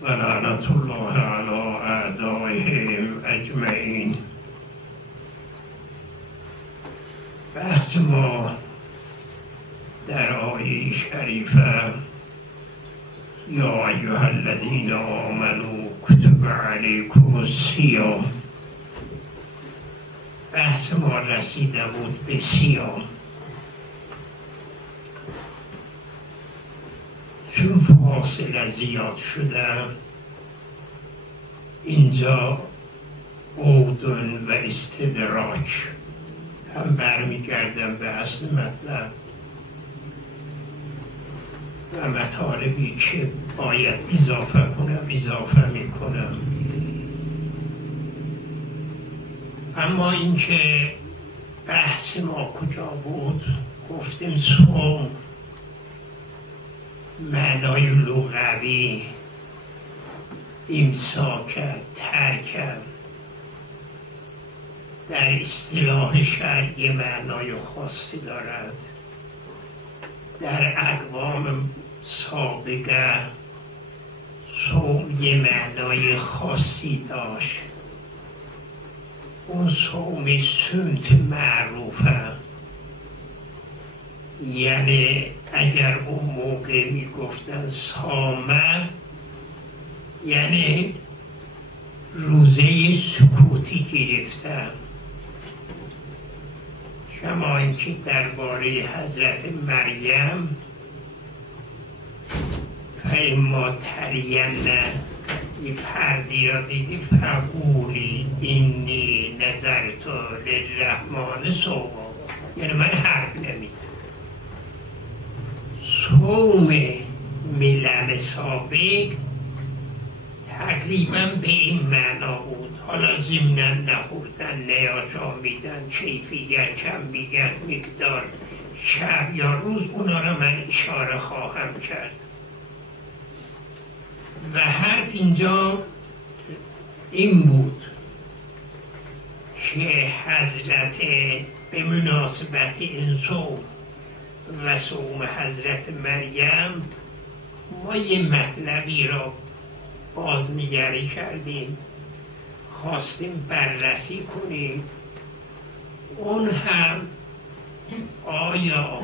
و لعنت الله علی اعدائهم اجمعین. بحث ما در آیه شریفه یا ایها الذین آمنوا کتب علیکم الصیام، بحث ما رسیده بود به صیام. چون فاصله زیاد شده اینجا عودن و استدراک هم برمیگردم به اصل مطلب و مطالبی که باید اضافه میکنم. اما اینکه بحث ما کجا بود؟ گفتیم صوم معنای لغوی امساک، ترک، در اصطلاح شرعی معنای خاصی دارد. در اقوام سابقه صوم یه معنای خاصی داشت. اون صوم سنت معروفه، یعنی اگر اون موقع میگفتن صامه یعنی روزه سکوتی گرفتن. شما اینکه درباره حضرت مریم فاما ترین یه پردی را دیدی فقولی اینی نظرت للرحمن صوما، یعنی من حرف نمیزنم. صوم ملل سابق تقریبا به این معنا بود. حالا ضمناً نخوردن، نیاشامیدن، کیفیت، کمیت، مقدار، شب یا روز، اونا را من اشاره خواهم کرد. و حرف اینجا این بود که حضرت به مناسبت این صوم و صوم حضرت مریم ما یه مطلبی را بازنگری کردیم، خواستیم بررسی کنیم. اون هم آیا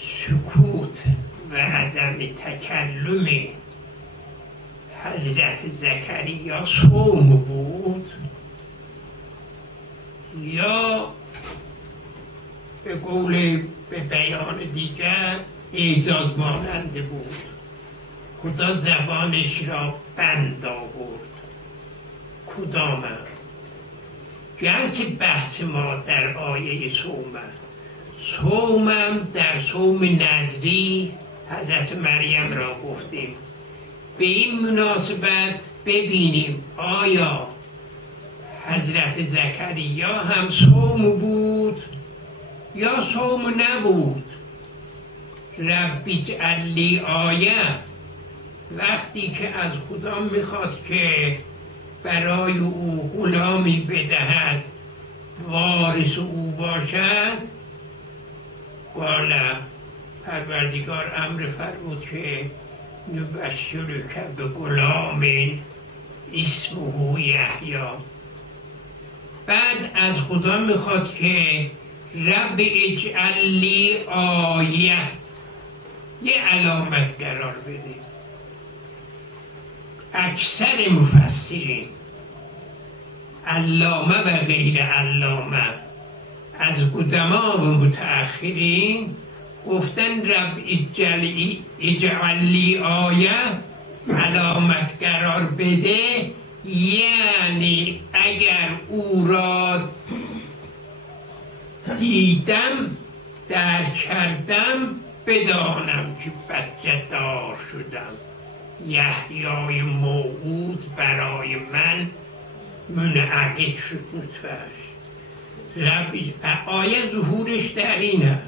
سکوت و عدم تکلم حضرت زکریا صوم بود یا به قول به بیان دیگر اعجاز ماننده بود؟ خدا زبانش را بند آورد. کدامه؟ گرچه بحث ما در آیه صومم در صوم نذری حضرت مریم را گفتیم. به این مناسبت ببینیم آیا حضرت زکریا هم صوم بود یا صوم نبود. ربی اجعل لی آیه، وقتی که از خدا میخواد که برای او غلامی بدهد وارث او باشد، قال پروردگار امر فرمود که نبشرک به غلام اسمه یحیی. بعد از خدا میخواد که رب اجعل لی آیه، یه علامت قرار بده. اکثر مفسرین علامه و غیر علامه از قدما و متأخرین گفتن رب اجعل لی آیه، علامت قرار بده، یعنی اگر او را دیدم درک کردم بدانم که بچه دار شدم. یحیای موعود برای من منعقد شد نطفه‌اش. آیه ظهورش در اینه.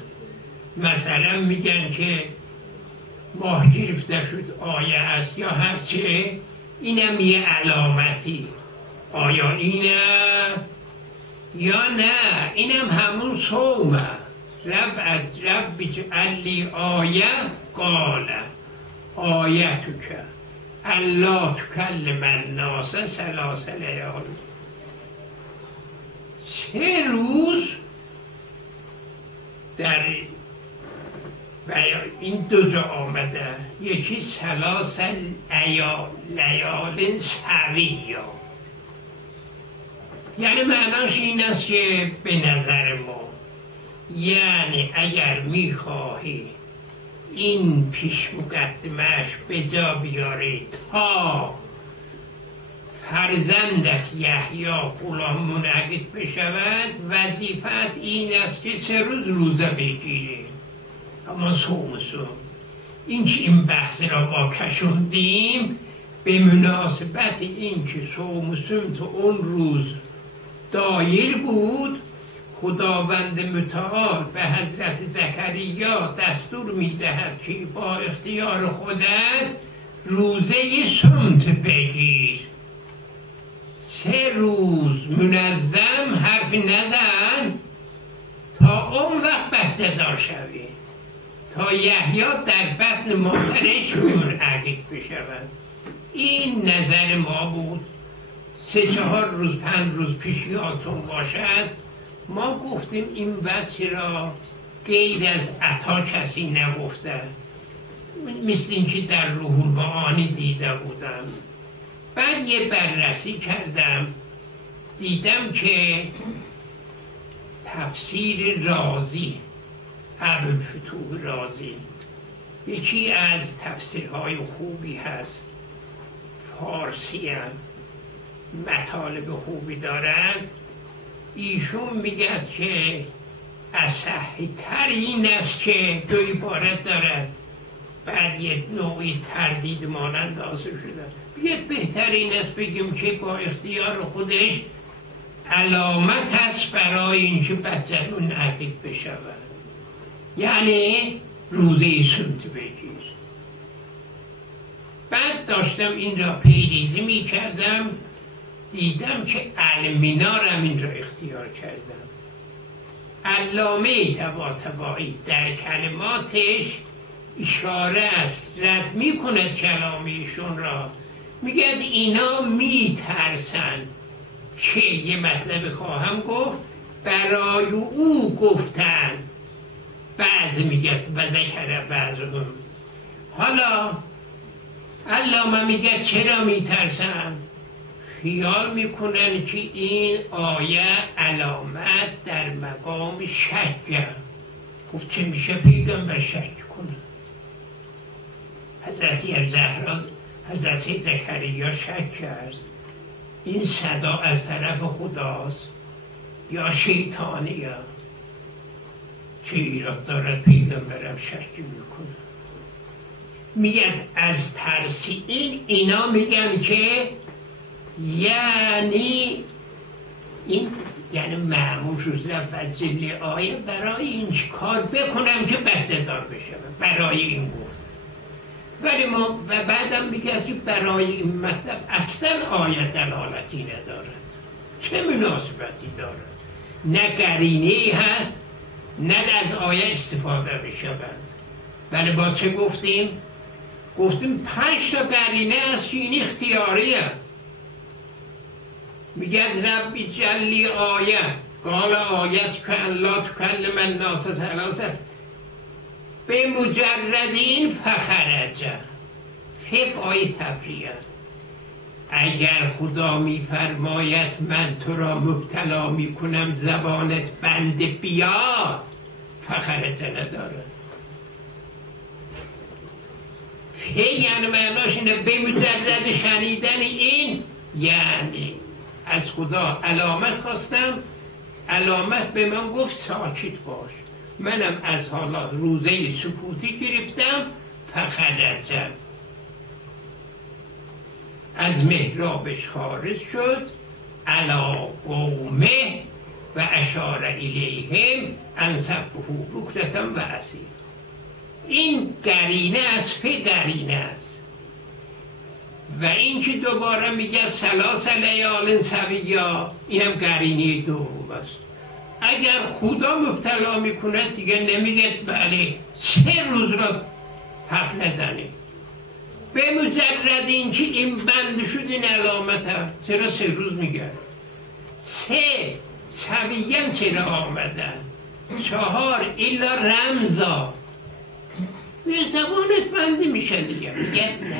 مثلا میگن که ماه گرفته شد آیه است یا هرچه، اینم یه علامتی. آیا اینه یا نه؟ اینم همون صومه. رب اجعل لی آیه قال آیتک الا تکلم الناس ثلاث لیال. 3 روز در این 2 جا آمده، یکی ثلاث لیال سویا، یعنی معناش این است که به نظر ما، یعنی اگر میخواهی این پیش مقدمش به جا بیاری تا فرزندت یحیی غلام منعقد بشود، وظیفت این است که 3 روز روزه بگیری. اما صوم این که این بحث را با کشوندیم به مناسبت این که صوم تو اون روز دایر بود، خداوند متعال به حضرت زکریا دستور میدهد که با اختیار خودت روزه سمت بگیر. 3 روز منظم حرف نزن تا اون وقت بچه دار شوی، تا یحیی در بطن مادرش منعقد بشود. این نظر ما بود. 3-4 روز 5 روز پیش یادتون باشد ما گفتیم این وصی را غیر از عطا کسی نگفته، مثل اینکه در روح المعانی دیده بودم. بعد یه بررسی کردم، دیدم که تفسیر رازی، ابوالفتوح رازی، یکی از تفسیرهای خوبی هست، فارسی هم مطالب خوبی دارد. ایشون میگد که اصحی تر این است که 2 عبارت دارد، بعد یه نوعی تردید مانند حاصل شده. یه بهتر این است بگیم که با اختیار خودش علامت هست برای اینکه بچه منعقد بشود، یعنی روزه سنت بگیر. بعد داشتم این را پیریزی می کردم، دیدم که المنارم این را اختیار کردم. علامه طباطبایی در کلماتش اشاره است، رد می کند کلامیشون را، میگه اینا میترسن که یه مطلب خواهم گفت برای او گفتن، بعض میگه و ذکر بعضهم. حالا علامه میگه چرا میترسن؟ خیال میکنن که این آیه علامت در مقام شکه. گفت چه میشه پیغمبر شک کنه؟ حضرت زهرا، حضرت زکریا شک کرد این صدا از طرف خداست یا شیطانیه؟ چه ایراد دارد پیغمبرم شک میکنه؟ میگن از ترسی اینا میگن که یعنی این یعنی معمول شده بجلی آیه برای این کار بکنم که بچه دار بشه، برای این گفت. ولی ما و بعدم میگه که برای این مطلب اصلا آیه دلالتی ندارد. چه مناسبتی دارد؟ نه قرینه‌ای هست نه از آیه استفاده بشود. ولی با چه گفتیم؟ گفتیم 5 تا قرینه است که این اختیاریه. میگه ربی جلی آیه قال آیت که لا تکلم الناس ثلاثه به مجردین فخرجه. فقه آیه تفریه. اگر خدا میفرماید من تو را مبتلا میکنم زبانت بند بیاد، فخرجه نداره. یعنی معناش اینه به مجرد شنیدن این، یعنی از خدا علامت خواستم، علامت به من گفت ساکت باش، منم از حالا روزه سکوتی گرفتم. فخرجه از محرابش خارج شد، علی قومه و اشار الیهم ان سبحوا بکرة و اصیلا. این قرینه است، قرینه است. و این که دوباره میگه ثلاث لیال سویا، اینم قرینه دوم است. اگر خدا مبتلا میکنه دیگه نمیگه بله 3 روز را حرف نزنه. به مجرد مجرد اینکه این بند شد این علامت هست. چرا 3 روز میگن؟ 3 سویاً چرا آمدن؟ 4 ایلا رمزا به زبانت بنده میشه دیگه. میگه نه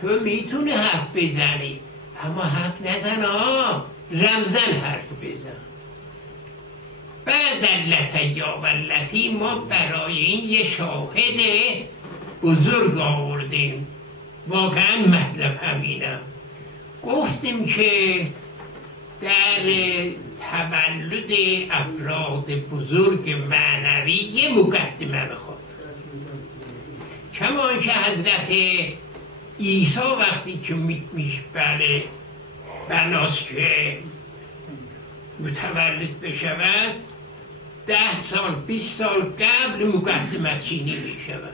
تو میتونی حرف بزنی اما حرف نزن رمزن حرف بزن. بعد لطیا و لطی ما برای این یه شاهد بزرگ آوردیم. واقعا مطلب همینم. گفتیم که در تولد افراد بزرگ معنوی یه مقدمه بخواد. کما که حضرت عیسی وقتی که بله بناست که متولد بشود 10 سال 20 سال قبل مقدمه چینی میشود.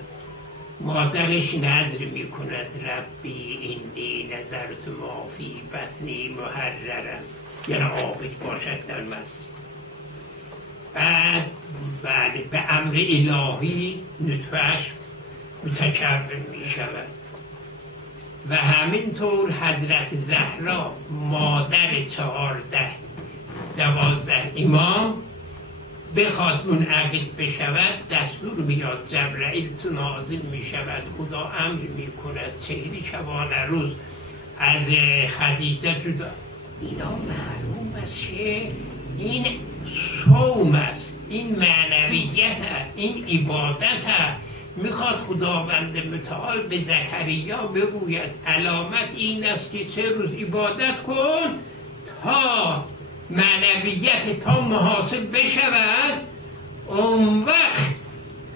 مادرش نذر میکند ربی اینی نظرت ما فی بطنی محرره، یعنی عابد باشد در مسجد. بعد بله به امر الهی نطفهش متکون میشود و همینطور حضرت زهرا مادر 12 امام بخواد منعقد بشود دستور میاد جبرائیل نازل میشود. خدا امر میکند 40 شبانه روز از خدیجه جدا. اینا معلوم است که این صوم است، این معنویت است، این عبادت است. میخواد خداوند متعال به زکریا بگوید علامت این است که 3 روز عبادت کن تا معنویت تا محاسب بشود. اون وقت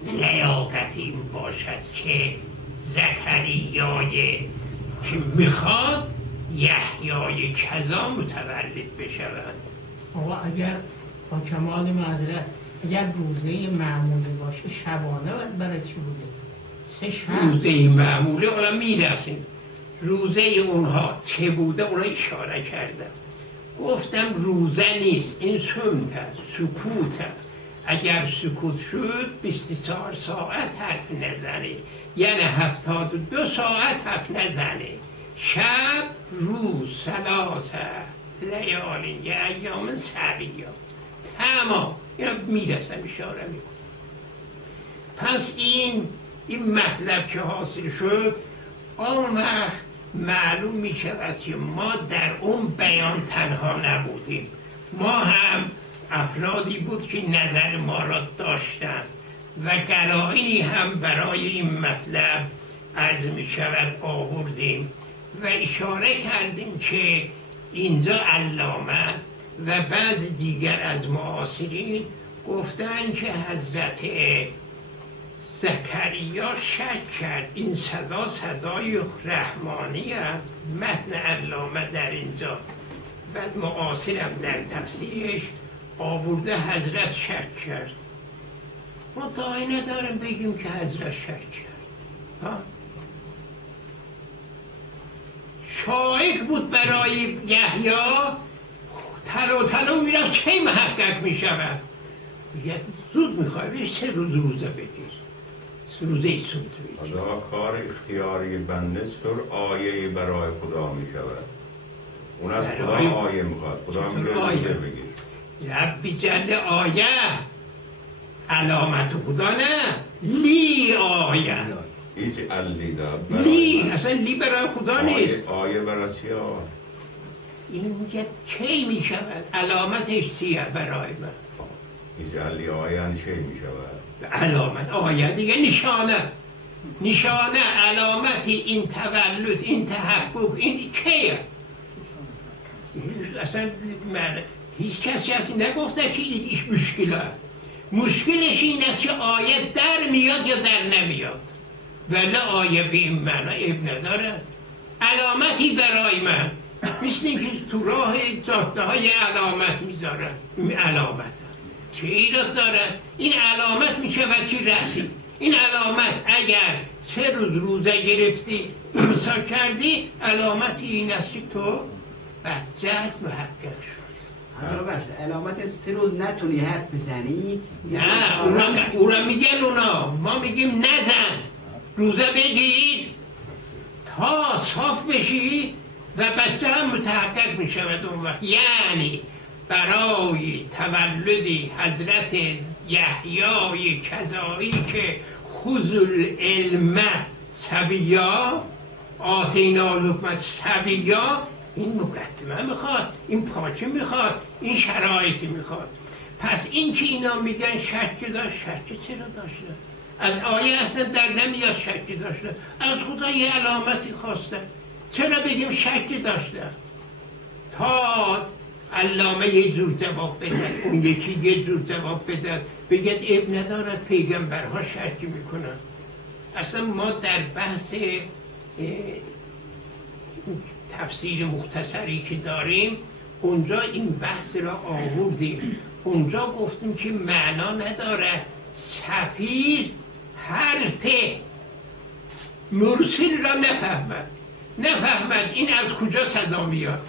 لیاقت این باشد که زکریای که میخواد یحیای کذا متولد بشود. آقا اگر با کمال معذرت اگر روزه معمولی باشه شبانه برای چی بوده؟ 3 شب روزه معمولی حالا میرسیم. روزه اونها چه بوده اونها اشاره کردم. گفتم روزه نیست، این سمت است، سکوت است. اگر سکوت شد 24 ساعت حرف نزنه، یعنی 72 ساعت حرف نزنه. شب روز 3 لیال یه ایام سریع تمام. اینا میرسم اشاره میکنم. پس این مطلب که حاصل شد اون وقت معلوم می شود که ما در اون بیان تنها نبودیم. ما هم افرادی بود که نظر ما را داشتن و قرائنی هم برای این مطلب عرض می شود آوردیم و اشاره کردیم که اینجا علامه و بعض دیگر از معاصرین گفتن که حضرت زکریا شک کرد این صدا صدای رحمانی است. متن علامه در اینجا بعد معاصرم در تفسیرش آورده حضرت شک کرد. ما داعی نداریم بگیم که حضرت شک کرد. شایک بود برای یحیی تلو میرفت چه محقق میشود. میگه زود میخوای بهش 3 روزه بگیر، روزه سود بگیر. خدا کار اختیاری بنده چطور آیه برای خدا میشود؟ اون از خدا آیه میخواد، خدا میگه روزه بگیر. ربی جل آیه علامت خدا نه لی آیه. هیچ علی دار لی اصلا لی برای خدا نیست. آیه برای چی آقا؟ این میگه کی میشود علامتش چیه برای من؟ هیچ علی آیه چی میشود؟ علامت آیه دیگه نشانه علامتی این تولد این تحقق این کیه؟ اصلا هیچ کسی هستی نگفته که ایش مشکله. مشکلش این است که آیه در میاد یا در نمیاد. ولی آیه به این معنا اب نداره. علامتی برای من مثل اینکه تو راه جاده های علامت میذاره. این علامت چه ایراد داره؟ این علامت میشود که رسید. این علامت اگر 3 روزه گرفتی امسال کردی علامتی این است که تو بچه‌ت محقق شد. علامت 3 روز نتونی حرف بزنی؟ نه اونا میگن اونا، ما میگیم نزن روزه بگیر تا صاف بشی و بچه هم متحقق می شود اون وقت. یعنی برای تولد حضرت یحیی کذایی که خذ العلم صبیا آتینا لقمه صبیا، این مقدمه میخواد، این پاچه میخواد، این شرایطی میخواد. پس این که اینا میگن شک داشت، شک چرا داشته؟ از آیه اصلا در نمیاد شک داشته، از خدا یه علامتی خواسته. چرا بگیم شک داشته؟ تا علامه یه جور جواب بدن، اون یکی یه جور جواب بدن، بگید اب ندارد پیغمبرها شک میکنن. اصلا ما در بحث تفسیر مختصری که داریم اونجا این بحث را آوردیم. اونجا گفتیم که معنا نداره سفیر حرف مرسل را نفهمد این از کجا صدا میاد،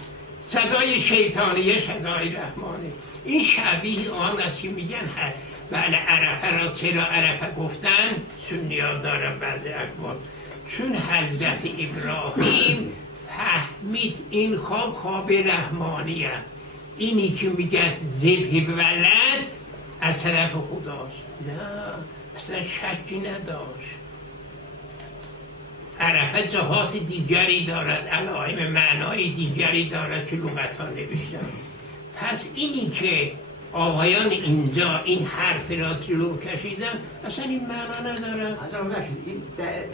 صدای شیطانیه صدای رحمانه. این شبیه آن است که میگن بله عرفه را چرا عرفه گفتن؟ سنی‌ها دارن بعض اقوال، چون حضرت ابراهیم فهمید این خواب رحمانی است. اینی که میگه ذبح ولد از طرف خداست. نه اصلا شکی نداشت. عرفه جهات دیگری دارد، علائم معنای دیگری دارد که لغت‌ها نوشتن. پس اینی که آقایان اینجا این حرف را جلو کشیدن اصلا این معنا نداره. این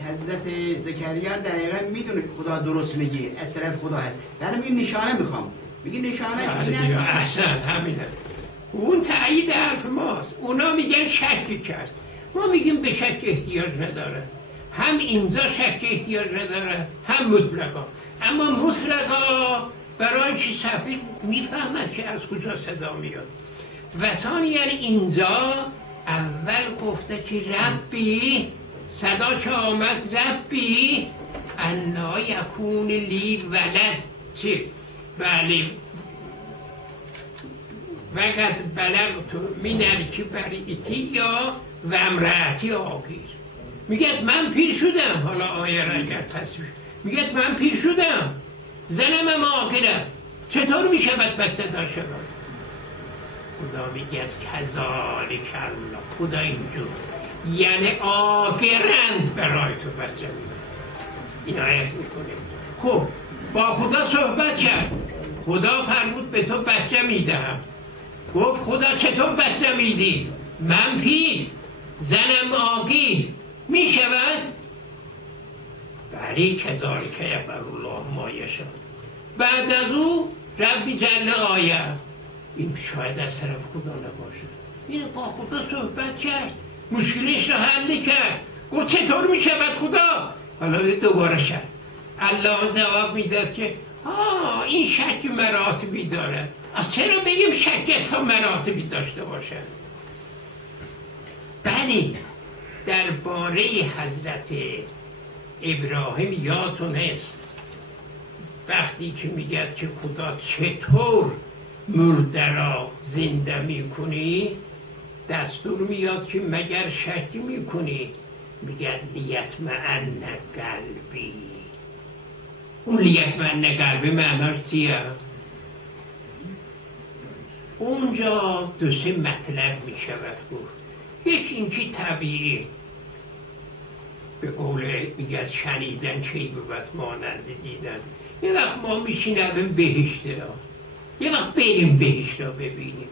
حضرت زکریا دقیقا میدونه که خدا درست میگه، از طرف خدا هست. در این نشانه میخوام، میگه نشانهش این است. احسن، همینه. اون تایید حرف ماست. اونا میگن شک کرد، ما میگیم به شک احتیاج نداره. هم اینجا شک احتیاج نداره، هم مطلقا. اما مطلقا برای چی سفیر میفهمد که از کجا صدا میاد. و ثانیاً اینجا اول گفته که ربی، صدا که آمد ربی انا یکون لی ولد، چه؟ بله وقت بلغت من الکبر یا و امرأتی آگیر. میگه من پیر شدم. حالا آیه را اگر تصویر میگه من پیر شدم، زنم هم آگیرم، چطور میشود بچه دار شود؟ خدا میگه کذالک الله، خدا اینجور یعنی آگرند برای تو بچه میده. این آیت میکنیم. خب با خدا صحبت کرد، خدا فرمود به تو بچه میدم. گفت خدا چطور بچه میدی؟ من پیر، زنم آگیر، میشود؟ بلی کذالک یفعل الله ما یشاء. بعد از او ربی جل آیه، این شاید از طرف خدا نباشه. این با خدا صحبت کرد، مشکلش را حل کرد، گفت چطور می شود خدا؟ حالا دوباره شد. الله جواب میداد که این شک مراتبی دارد. از چرا بگیم شک تا مراتبی داشته باشد؟ بله درباره حضرت ابراهیم یادتون است وقتی که میگه که خدا چطور مرده را زنده میکنی، دستور میاد که مگر شک میکنی؟ میگه لیطمئن قلبی. اون لیطمئن قلبی معناش چیه؟ اونجا دو سه مطلب میشود گفت. یکی این که طبیعی به قول میگه شنیدن چی بود مانند دیدن. یه وقت ما میشینیم بهشت را، یه وقت بریم بهشت را ببینیم،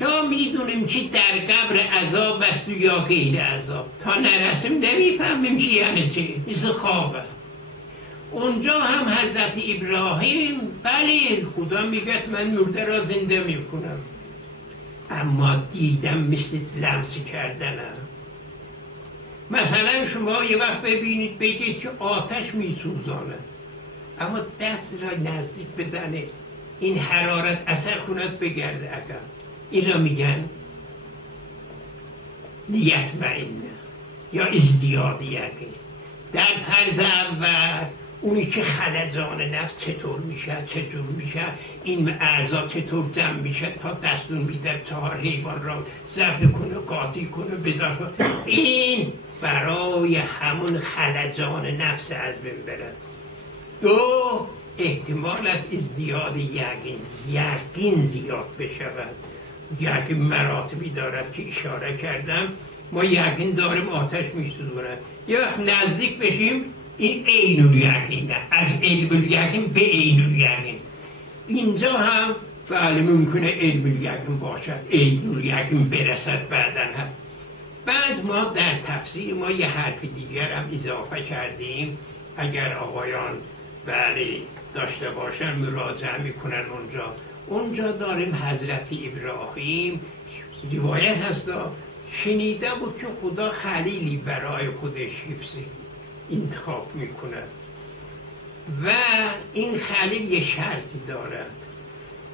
یا میدونیم که در قبر عذاب است یا غیر عذاب. تا نرسیم نمیفهمیم چی یعنی چی، مثل خوابه. اونجا هم حضرت ابراهیم بله خدا میگه من مرده را زنده میکنم، اما دیدم مثل لمس کردنم. مثلا شما یه وقت ببینید بگید که آتش میسوزانه، اما دست را نزدیک بزنه این حرارت اثر کند بگرده عقب. این را میگن لیطمئن یا ازدیاد یقین. در فرض اول اونی که خلجان نفس چطور میشه، چطور میشه، این اعضا چطور جمع میشه تا دستون میده 4 حیوان را ذبح کنه، قاطی کنه، بذار. این برای همون خلجان نفس از بین برد. دو، احتمال است ازدیاد یقین زیاد بشود. یقین مراتبی دارد که اشاره کردم. ما یقین داریم آتش میسوزونه، یه وقت نزدیک بشیم این عین الیقینه، از علم الیقین به عین الیقین. اینجا هم بله ممکنه علم الیقین باشد، علم الیقین برسد بعداً هم. بعد ما در تفسیر ما یه حرف دیگر هم اضافه کردیم، اگر آقایان بله داشته باشن مراجعه میکنن اونجا داریم حضرت ابراهیم روایت هستا شنیده بود که خدا خلیلی برای خودش انتخاب میکنه و این خلیل یه شرطی دارد،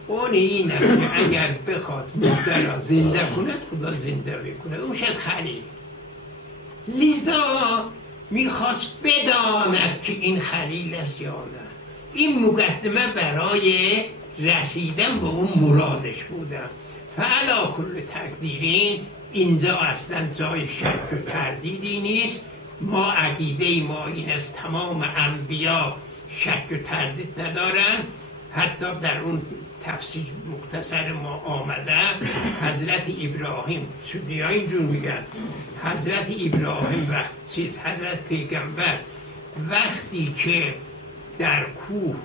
اون این است که اگر بخواد مرده را زنده کند خدا زنده میکند، اون شد خلیل. لذا میخواست بداند که این خلیل است یا نه. این مقدمه برای رسیدن به اون مرادش بودم. فعلا کل تقدیرین اینجا اصلا جای شک و تردیدی نیست. ما عقیده ما این است تمام انبیا شک و تردید ندارن. حتی در اون تفسیر مختصر ما آمده حضرت ابراهیم سنی‌ها اینجور میگن حضرت ابراهیم حضرت پیغمبر وقتی که در کوه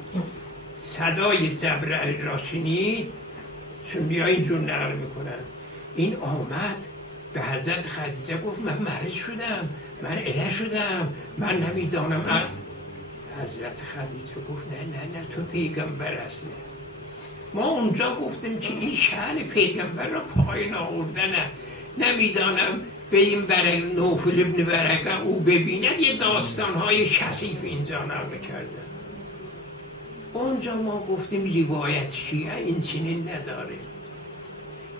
صدای جبرائیل را شنید، سنی‌ها اینجور نقل میکنن، این آمد به حضرت خدیجه گفت من مرض شدم، من اله شدم، من نمیدانم. حضرت خدیجه گفت نه تو پیغمبر هستی. ما اونجا گفتیم که این شأن پیغمبر را پایین آوردنه، نمیدانم به این نوفل ابن برکه او ببیند یه داستانهای کثیف اینجا نقل کرده. اونجا ما گفتیم روایت شیعه این چنین نداره.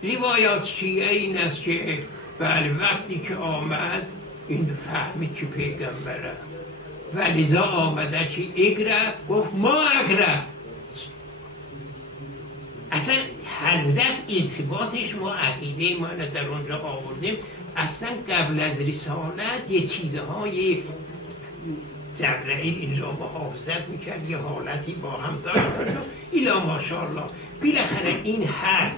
روایات شیعه این است که بله وقتی که آمد این فهمید که پیغمبره و لذا آمده که اقرا گفت ما اقرا. اصلا حضرت ارتباطش ما عقیده ما در اونجا آوردیم. اصلا قبل از رسالت یه چیزهای جبرائیل این را محافظت میکرد، یه حالتی با هم داشت ایلا ماشاءالله. بالاخره این حرف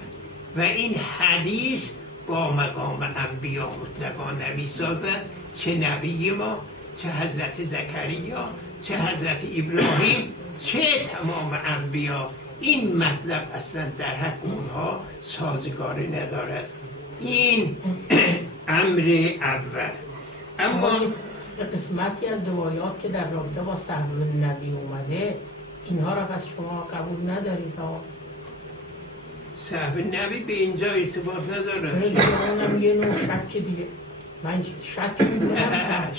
و این حدیث با مقام انبیا مطلقا نمیسازد، چه نبی ما، چه حضرت زکریا، چه حضرت ابراهیم، چه تمام انبیا. این مطلب اصلا در حق اونها سازگاری ندارد. این امر اول. اما قسمتی از روایات که در رابطه با صحب النبی اومده اینها را از شما قبول ندارید؟ صحب النبی به اینجا ارتباط نداره. چون دیگه اونم یه نوع شک دیگه. من شک میدونم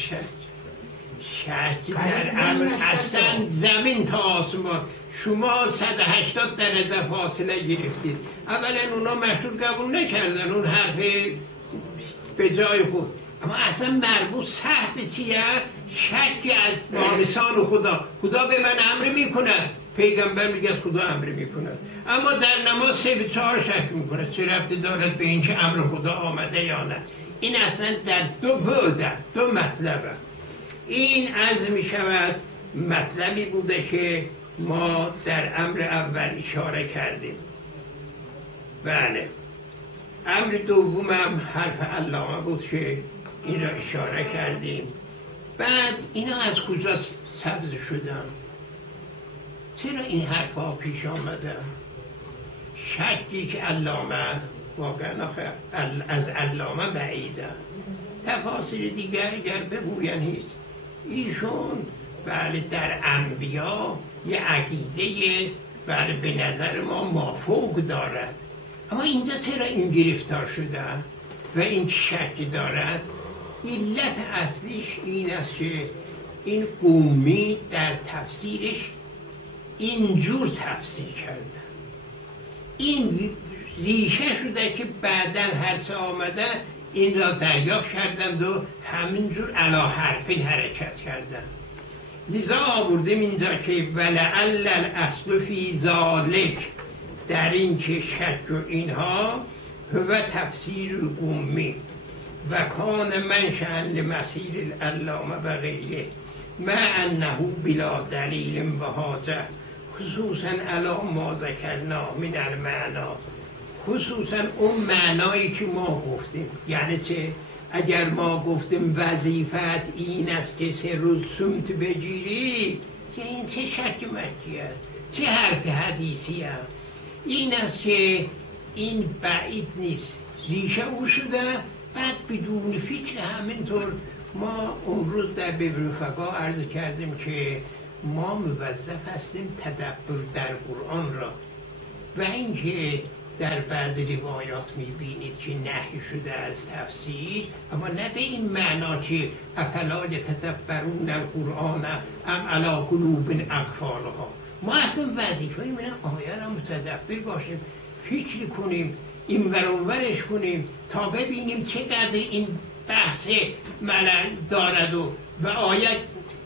شک در امر اصلا زمین تا آسمان. شما 180 درجه فاصله گرفتید. اولا اونا مشهور قبول نکردن اون حرف به جای خود، اما اصلا مربوط صحب چیه؟ شک از وارثان خدا به من امر میکنه، پیغمبر میگه از خدا امر میکنه، اما در نماز 3 به 4 شک میکنه. چه ربطی دارد به این که امر خدا آمده یا نه؟ این اصلا در دو مطلبه. این عرض میشود مطلبی بوده که ما در امر اول اشاره کردیم. بله، امر دومم حرف علامه بود که این را اشاره کردیم. بعد اینا از کجا سبز شدن؟ چرا این حرف ها پیش آمده؟ شکی که علامه واقعا از علامه بعیده. تفاصیل دیگر اگر بگوین هیست. ایشون بله در انبیا یه عقیده بله به نظر ما مافوق دارد، اما اینجا چرا این گرفتار شده و این شک دارد؟ علت اصلیش این است که این قومی در تفسیرش اینجور تفسیر کرده. این ریشه شده که بعداً هر چه آمده این را دریافت کردند و همینجور علی حرفین حرکت کردند. لذا آوردیم اینجا که ولعل الاصل فی ذالک، در این که شک و اینها هو تفسیر قومی. و کان منشأ لمسیر العلامه و غیره مع انه بلا دلیل و حاجه خصوصا علی ما ذکرنا من المعنا، خصوصا اون معنایی که ما گفتیم. یعنی چه؟ اگر ما گفتیم وظیفت این است که 3 روز سمت بگیری، این چه شک مکی است، چه حرف حدیثی است؟ این است که این بعید نیست، ریشه او شده. بعد بدون فکر همینطور ما اون روز در به رفقا عرض کردیم که ما موظف هستیم تدبر در قرآن را، و اینکه در بعضی روایات میبینید که نهی شده از تفسیر، اما نه به این معنا که افلا یتدبرون القرآن ام علی قلوب اقفالها. ما اصلا وظیفه این آیه را متدبر باشیم، فکر کنیم، این ورانورش کنیم تا ببینیم چقدر این بحث ملل دارد و آیه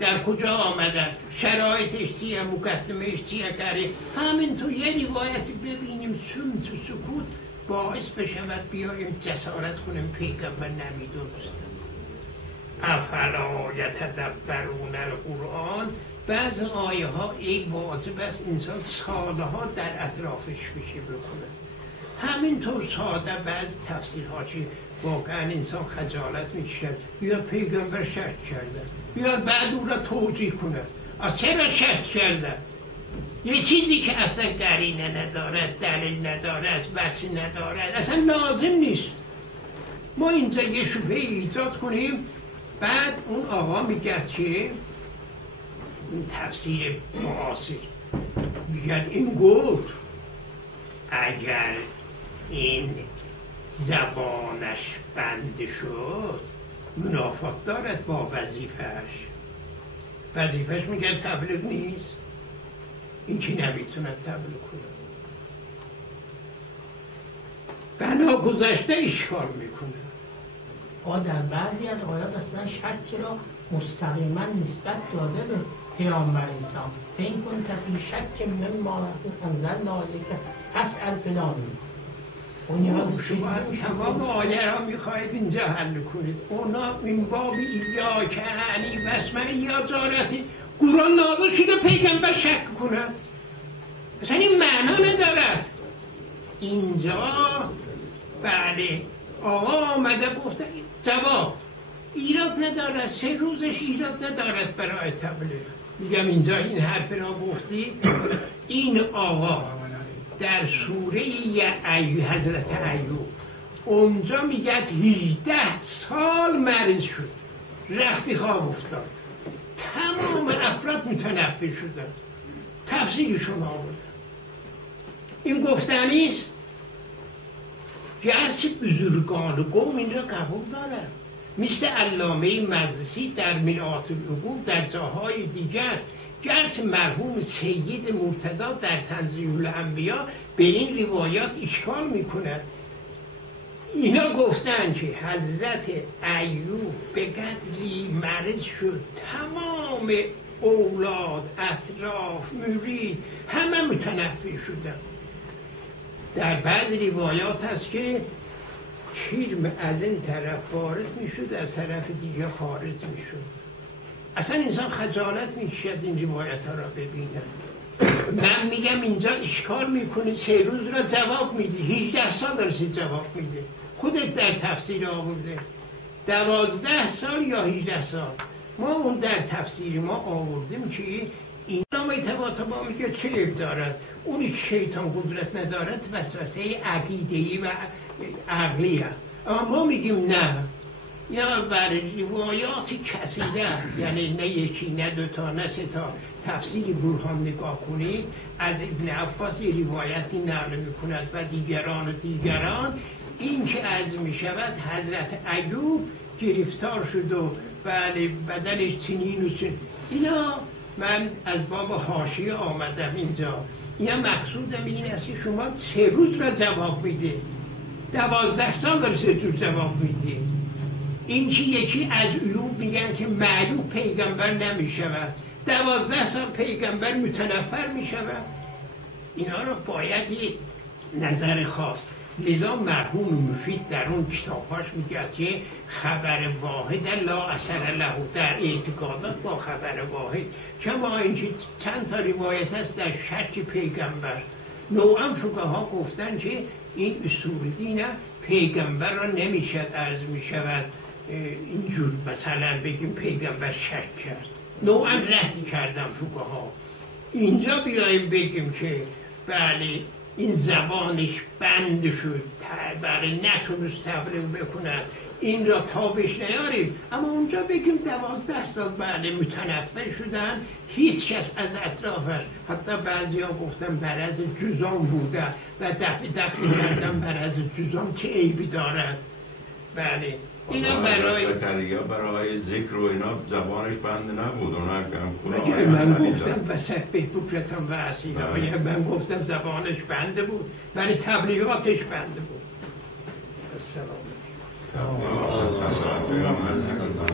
در کجا آمده، شرایطش چیه، مقدمهش چیه کاره. همینطور یه روایتی ببینیم سمت و سکوت باعث بشود بیاییم جسارت کنیم پیغمبر نمی‌دونست. افلا یتدبرون القرآن، بعض آیه ها این واجب است انسان سالها در اطرافش فکر بکنه. همینطور ساده بعض تفسیرها که واقعا انسان خجالت میکشد، بیاد پیغمبر شک کرده، بیاد بعد او را توجیه کنه. از چرا شک کرده؟ یه چیزی که اصلا قرینه ندارد، دلیل ندارد، وصی ندارد، اصلا لازم نیست. ما اینجا یه شبهه ایجاد کنیم، بعد اون آقا میگه که این تفسیر معاصر میگه این گفت اگر این زبانش بند شد منافات دارد با وظیفهش میگه تبلیغ نیست، این که نمیتونه تبلیغ کنه، بنا گذشته اشکال میکنه. در بعضی از آیات اصلا شک را مستقیما نسبت داده به پیامبر اسلام. فین کنت فی شک مما انزلنا الیک فاسأل فلان. شما تمام آیه را میخواهید اینجا حل کنید. اونا این باب ایاک عنی واسمع یا جارتی قرآن نازل شده پیغمبر شک کند، مثلا این معنا ندارد. اینجا بله آقا آمده گفته جواب ایراد ندارد، 3 روزش ایراد ندارد برای تبلیغ. میگم اینجا این حرف را گفتید. این آقا در سوره حضرت ایوب اونجا میگه 18 سال مریض شد، رختی خواب افتاد، تمام افراد متنفر شدن، تفسیرشون آوردن. این گفتنی است. گرچه بزرگان قوم این را قبول دارن، مثل علامه مجلسی در مرآت العقول، در جاهای دیگر، گرچه مرحوم سید مرتضی در تنزیه الانبیا به این روایات اشکال میکند. اینا گفتن که حضرت ایوب به قدری مریض شد تمام اولاد، اطراف، مرید همه متنفر شدن. در بعض روایات هست که شیرم از این طرف وارد میشد، از طرف دیگه خارج میشد. اصلا انسان خجالت میکشد این روایت ها را ببینه. من میگم اینجا اشکال میکنه، 3 روز را جواب میده، 18 سال درست جواب میده. خودت در تفسیر آورده 12 سال یا 18 سال. ما اون در تفسیر ما آوردیم که این نامه تبا میگه چه عیب دارد، اونی که شیطان قدرت ندارد وسوسه عقیده‌ای و عقلی هست. اما ما میگیم نه، یا بر روایات کثیره، یعنی نه یکی نه 2 تا نه 3 تا تفسیر برهان نگاه کنید، از ابن عباس روایتی نقل میکند و دیگران این که عرض میشود حضرت ایوب گرفتار شد و بله بدنش چنین و چنین. اینا من از باب حاشیه آمدم اینجا. اینا مقصودم این است که شما 3 روز را جواب میده، 12 سال داره 3 روز جواب میده. این که یکی از ایوب میگن که معیوب پیغمبر نمیشود، 12 سال پیغمبر متنفر میشود. اینا رو باید یک نظر خاص. لذا مرحوم مفید در اون کتاباش میگه که خبر واحد لا اثر له، در اعتقادات با خبر واحد، کما اینکه چند تا روایت است در شک پیغمبر. نوعا فقها گفتن که این اصول دین پیغمبر را نمیشد عرض میشود اینجور مثلا بگیم پیغمبر شک کرد، نوعا رد کردن فقها. اینجا بیاییم بگیم که بله این زبانش بند شد، بله نتونست تبلیغ بکنن، این را تابش نیاریم، اما اونجا بگیم 12 سال بله متنفر شدن، هیچ کس از اطرافش، حتی بعضی ها گفتن برز جزام بوده و دفع کردن برز جزام چه عیبی دارد. بله اینا برای ذکر و اینا زبانش بند نبود. مگر من گفتم وسط بهبوکتم و اصیلا، مگر من گفتم زبانش بنده بود، برای تبلیغاتش بنده بود. السلام علیکم.